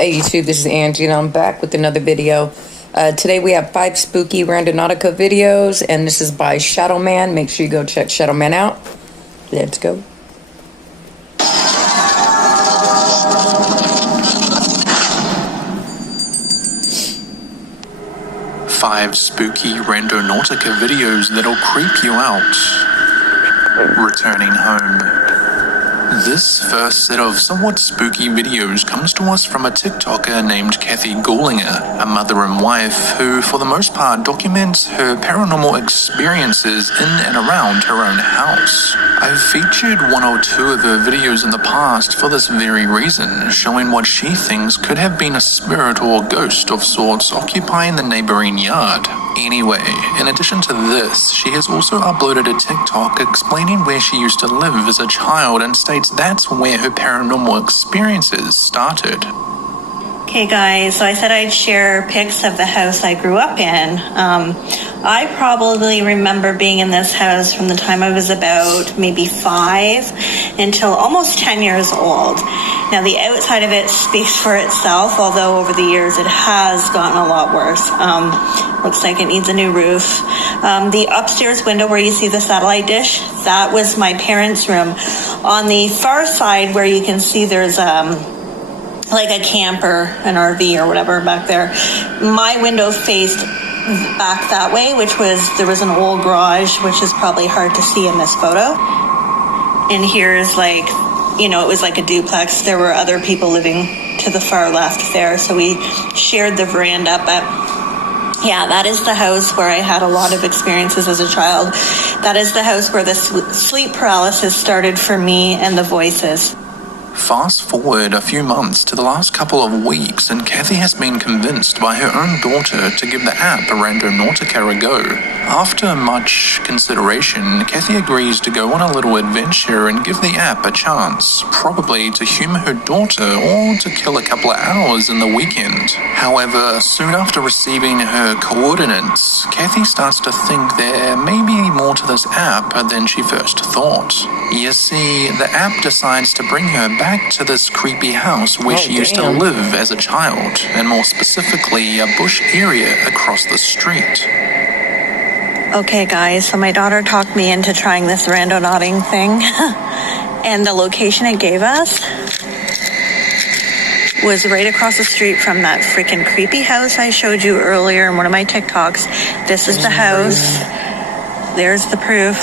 Hey YouTube, this is Angie and I'm back with another video. Today we have 5 spooky Randonautica videos and this is by Shadow Man. Make sure you go check Shadow Man out. Let's go. Five spooky Randonautica videos that'll creep you out. Returning home. This first set of somewhat spooky videos comes to us from a TikToker named Kathy Goulinger, a mother and wife who, for the most part, documents her paranormal experiences in and around her own house. I've featured 1 or 2 of her videos in the past for this very reason, showing what she thinks could have been a spirit or ghost of sorts occupying the neighboring yard. Anyway, in addition to this, she has also uploaded a TikTok explaining where she used to live as a child and states that's where her paranormal experiences started. Okay guys, so I said I'd share pics of the house I grew up in. I probably remember being in this house from the time I was about maybe 5 until almost 10 years old. Now the outside of it speaks for itself, although over the years it has gotten a lot worse. Looks like it needs a new roof. The upstairs window where you see the satellite dish, that was my parents' room. On the far side where you can see there's like a camper, an RV or whatever back there, my window faced back that way, there was an old garage, which is probably hard to see in this photo. And here's like, it was like a duplex. There were other people living to the far left there, so we shared the veranda. But yeah, that is the house where I had a lot of experiences as a child. That is the house where the sleep paralysis started for me and the voices. Fast forward a few months to the last couple of weeks and Kathy has been convinced by her own daughter to give the app Randonautica a go. After much consideration, Kathy agrees to go on a little adventure and give the app a chance, probably to humor her daughter or to kill a couple of hours in the weekend. However, soon after receiving her coordinates, Kathy starts to think there may be more to this app than she first thought. You see, the app decides to bring her back to this creepy house where she used to live as a child, and more specifically, a bush area across the street. Okay guys, so my daughter talked me into trying this randonauting thing, and the location it gave us was right across the street from that freaking creepy house I showed you earlier in one of my TikToks. This is the house. There's the proof.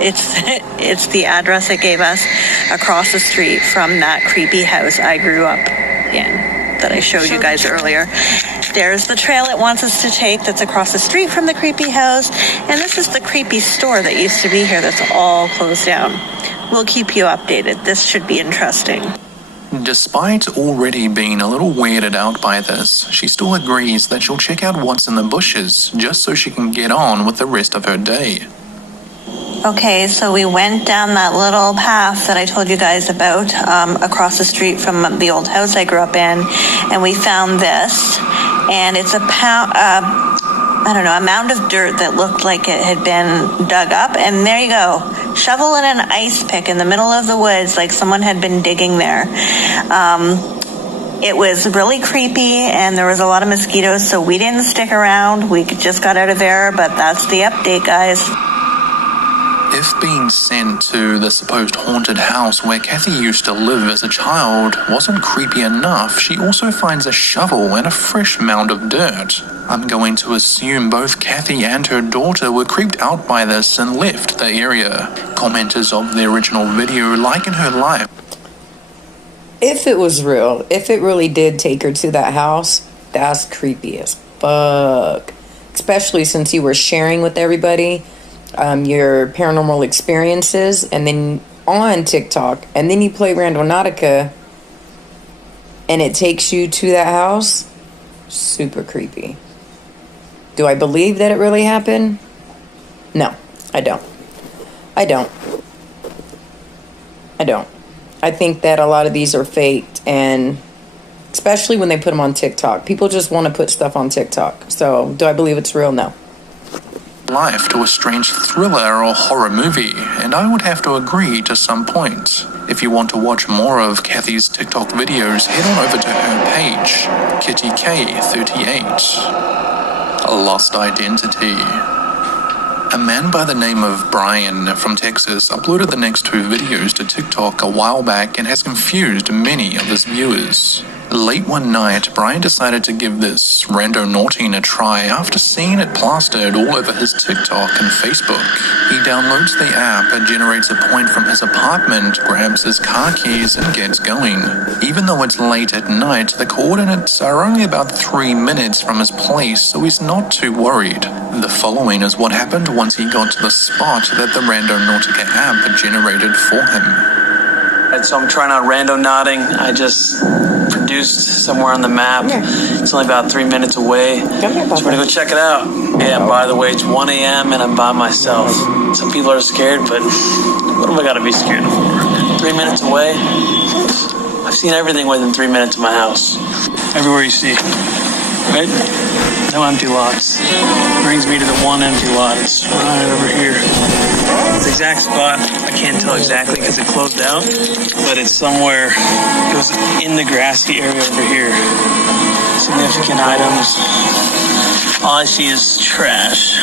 It's the address it gave us across the street from that creepy house I grew up in that I showed you guys earlier. There's the trail it wants us to take that's across the street from the creepy house. And this is the creepy store that used to be here that's all closed down. We'll keep you updated. This should be interesting. Despite already being a little weirded out by this, she still agrees that she'll check out what's in the bushes just so she can get on with the rest of her day. Okay, so we went down that little path that I told you guys about across the street from the old house I grew up in, and we found this, and it's a mound of dirt that looked like it had been dug up, and there you go, shovel and an ice pick in the middle of the woods, like someone had been digging there. It was really creepy, and there was a lot of mosquitoes, so we didn't stick around. We just got out of there, but that's the update, guys. If being sent to the supposed haunted house where Kathy used to live as a child wasn't creepy enough, she also finds a shovel and a fresh mound of dirt. I'm going to assume both Kathy and her daughter were creeped out by this and left the area. Commenters of the original video liken her life. If it was real, if it really did take her to that house, that's creepy as fuck. Especially since you were sharing with everybody your paranormal experiences, and then on TikTok, and then you play Randonautica, and it takes you to that house. Super creepy. Do I believe that it really happened? No, I don't. I think that a lot of these are faked, and especially when they put them on TikTok. People just want to put stuff on TikTok. So, do I believe it's real? No. Life to a strange thriller or horror movie, and I would have to agree to some point. If you want to watch more of Kathy's TikTok videos, head on over to her page, KittyK38. Lost Identity. A man by the name of Brian from Texas uploaded the next two videos to TikTok a while back and has confused many of his viewers. Late one night, Brian decided to give this randonauting a try after seeing it plastered all over his TikTok and Facebook. He downloads the app and generates a point from his apartment, grabs his car keys and gets going. Even though it's late at night, the coordinates are only about 3 minutes from his place, so he's not too worried. The following is what happened once he got to the spot that the Randonautica app had generated for him. So I'm trying out randonauting. I just produced somewhere on the map. It's only about 3 minutes away. So we're gonna go check it out. Yeah, by the way, it's 1 a.m. and I'm by myself. Some people are scared, but what have I gotta be scared of? 3 minutes away? I've seen everything within 3 minutes of my house. Everywhere you see, right? No empty lots. Brings me to the one empty lot. It's right over here. It's the exact spot. I can't tell exactly because it closed out, but it's somewhere. It was in the grassy area over here. Significant items. All I see is trash.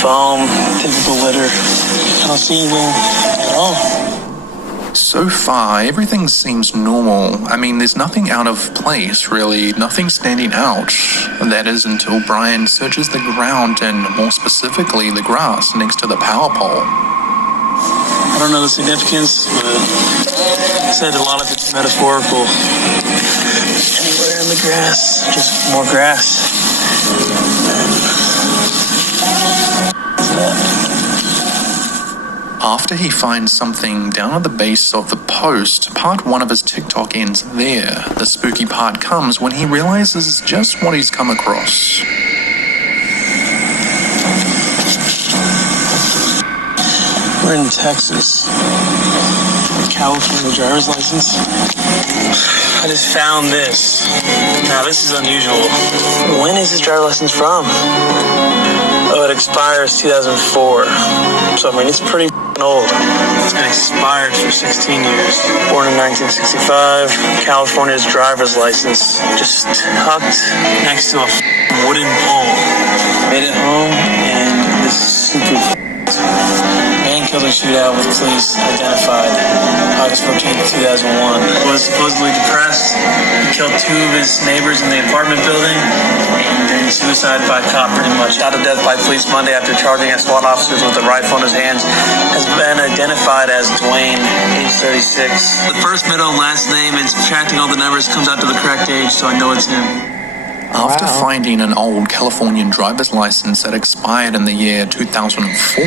Foam, typical litter. I don't see anything at all. So far, everything seems normal. I mean, there's nothing out of place, really, nothing standing out. That is until Brian searches the ground and, more specifically, the grass next to the power pole. I don't know the significance, but I said a lot of it's metaphorical. Anywhere in the grass, just more grass. After he finds something down at the base of the post, part one of his TikTok ends there. The spooky part comes when he realizes just what he's come across. We're in Texas. California driver's license. I just found this. Now this is unusual. When is this driver's license from? Oh, it expires 2004. So, I mean, it's pretty old. It's been expired for 16 years. Born in 1965, California's driver's license just tucked next to a wooden pole. Made it home, and this is super man killer shootout with police identified August 14th, 2001. Was supposedly depressed. He killed two of his neighbors in the apartment building and then suicide by cop pretty much. Shot to death by police Monday after charging at SWAT officers with a rifle in his hands. Has been identified as Dwayne, age 36. The first, middle, and last name and subtracting all the numbers comes out to the correct age, so I know it's him. After finding an old Californian driver's license that expired in the year 2004,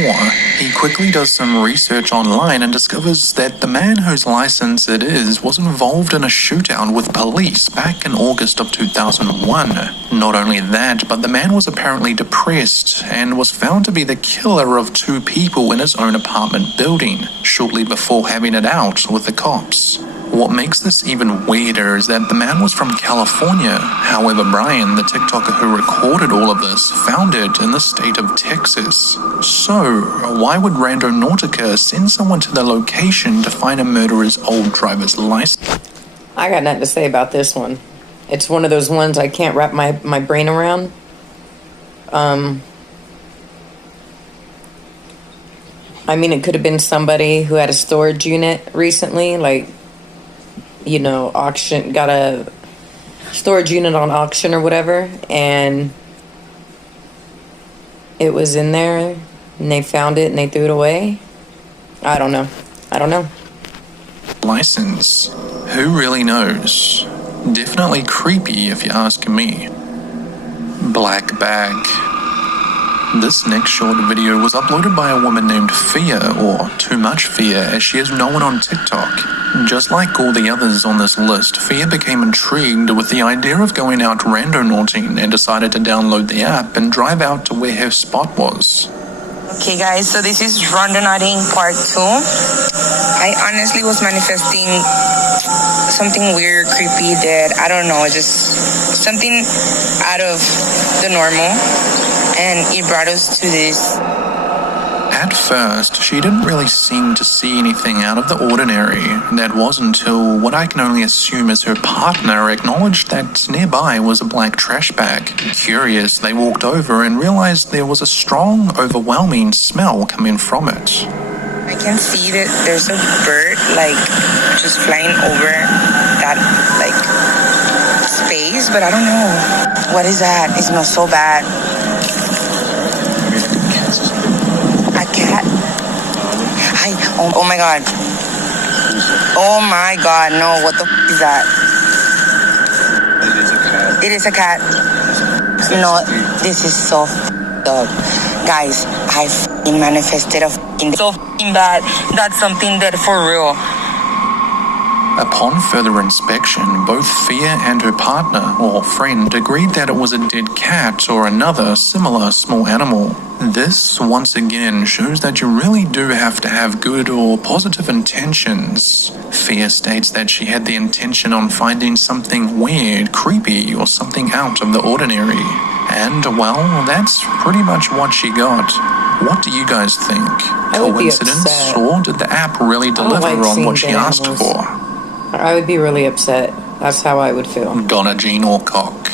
he quickly does some research online and discovers that the man whose license it is was involved in a shootout with police back in August of 2001. Not only that, but the man was apparently depressed and was found to be the killer of two people in his own apartment building, shortly before having it out with the cops. What makes this even weirder is that the man was from California. However, Brian, the TikToker who recorded all of this, found it in the state of Texas. So, why would Randonautica send someone to the location to find a murderer's old driver's license? I got nothing to say about this one. It's one of those ones I can't wrap my brain around. I mean, it could have been somebody who had a storage unit recently, like, you know, got a storage unit on auction or whatever, and it was in there, and they found it and they threw it away. I don't know. License. Who really knows? Definitely creepy if you ask me. Black bag. This next short video was uploaded by a woman named Fear, or Too Much Fear, as she is known on TikTok. Just like all the others on this list, Fear became intrigued with the idea of going out randonauting and decided to download the app and drive out to where her spot was. Okay guys, so this is randonauting part 2. I honestly was manifesting something weird, creepy that, I don't know, just something out of the normal. And it brought us to this. At first, she didn't really seem to see anything out of the ordinary. That was until what I can only assume is her partner acknowledged that nearby was a black trash bag. Curious, they walked over and realized there was a strong, overwhelming smell coming from it. I can see that there's a bird, like, just flying over that, like, space, but I don't know. What is that? It smells so bad. A cat? Oh my god. Oh my god, no, what the is that? It is a cat. No, this is so up. Guys, I manifested a so bad. That's something that for real. Upon further inspection, both Fia and her partner, or friend, agreed that it was a dead cat or another similar small animal. This, once again, shows that you really do have to have good or positive intentions. Fia states that she had the intention on finding something weird, creepy, or something out of the ordinary. And, well, that's pretty much what she got. What do you guys think? Coincidence, or did the app really deliver on what she asked for? I would be really upset. That's how I would feel. Donna Jean Alcock.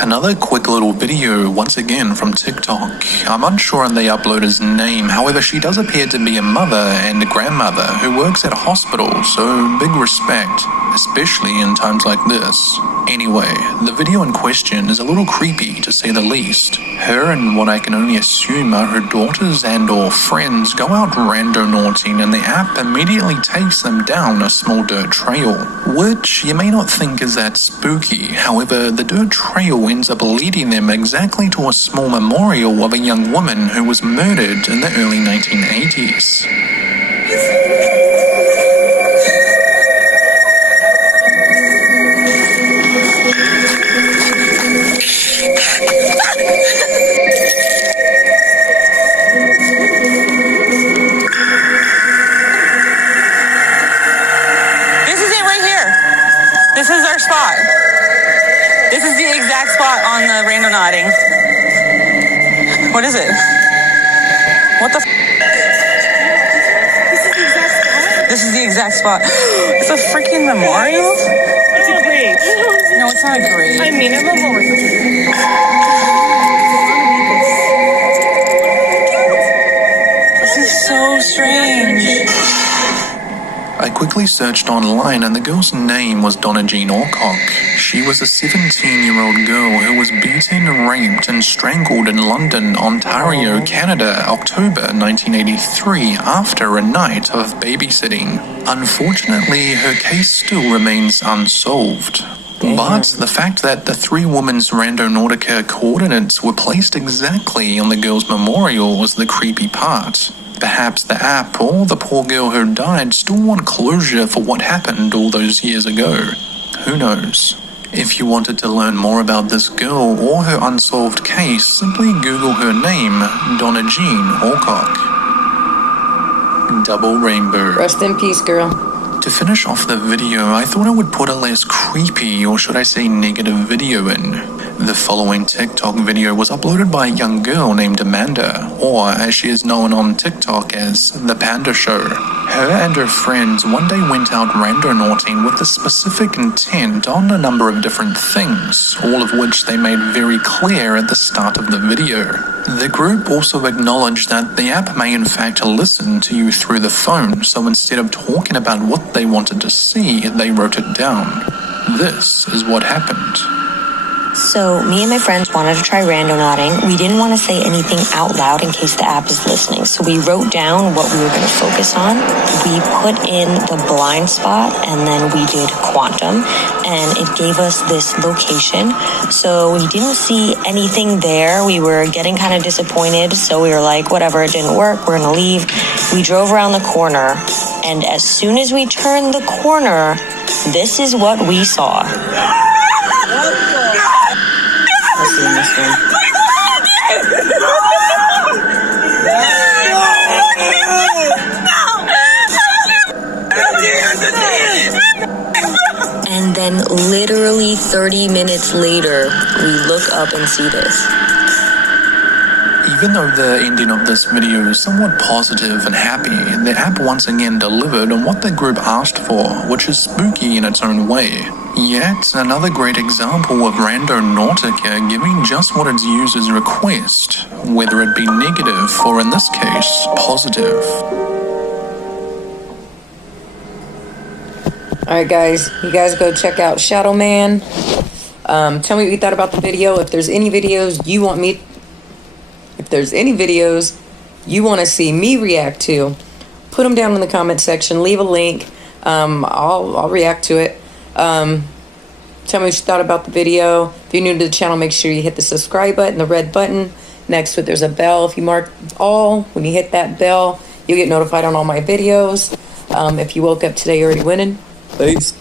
Another quick little video, once again from TikTok. I'm unsure on the uploader's name, however she does appear to be a mother and a grandmother who works at a hospital, so big respect, especially in times like this. Anyway, the video in question is a little creepy to say the least. Her and what I can only assume are her daughters and or friends go out randonauting and the app immediately takes them down a small dirt trail, which you may not think is that spooky. However, the dirt trail ends up leading them exactly to a small memorial of a young woman who was murdered in the early 1980s. This is it right here. This is our spot. This is the exact spot on the randonauting. What is it? What the This is the exact spot. It's a freaking memorial? It's a grave. No, it's not a grave. I mean a memorial. This is so strange. I quickly searched online and the girl's name was Donna Jean Alcock. She was a 17-year-old girl who was beaten, raped and strangled in London, Ontario, Canada, October 1983 after a night of babysitting. Unfortunately, her case still remains unsolved. But the fact that the three women's Randonautica coordinates were placed exactly on the girl's memorial was the creepy part. Perhaps the app or the poor girl who died still want closure for what happened all those years ago. Who knows? If you wanted to learn more about this girl or her unsolved case, simply Google her name, Donna Jean Alcock. Double rainbow. Rest in peace, girl. To finish off the video, I thought I would put a less creepy, or should I say negative video in. The following TikTok video was uploaded by a young girl named Amanda, or as she is known on TikTok as The Panda Show. Her and her friends one day went out randonauting with a specific intent on a number of different things, all of which they made very clear at the start of the video. The group also acknowledged that the app may in fact listen to you through the phone, so instead of talking about what they wanted to see, they wrote it down. This is what happened. So me and my friends wanted to try randonauting. We didn't want to say anything out loud in case the app is listening. So we wrote down what we were going to focus on. We put in the blind spot and then we did quantum and it gave us this location. So we didn't see anything there. We were getting kind of disappointed. So we were like, whatever, it didn't work. We're going to leave. We drove around the corner and as soon as we turned the corner, this is what we saw. Let's see this one. And then literally 30 minutes later, we look up and see this. Even though the ending of this video is somewhat positive and happy, the app once again delivered on what the group asked for, which is spooky in its own way. Yet another great example of Randonautica giving just what its users request, whether it be negative or in this case, positive. Alright guys, you guys go check out Shadow Man. Tell me what you thought about the video. If there's any videos you want to see me react to, put them down in the comment section, leave a link. I'll react to it. Tell me what you thought about the video. If you're new to the channel, make sure you hit the subscribe button, the red button. Next to it, there's a bell. If you mark all, when you hit that bell, you'll get notified on all my videos. If you woke up today already winning, peace.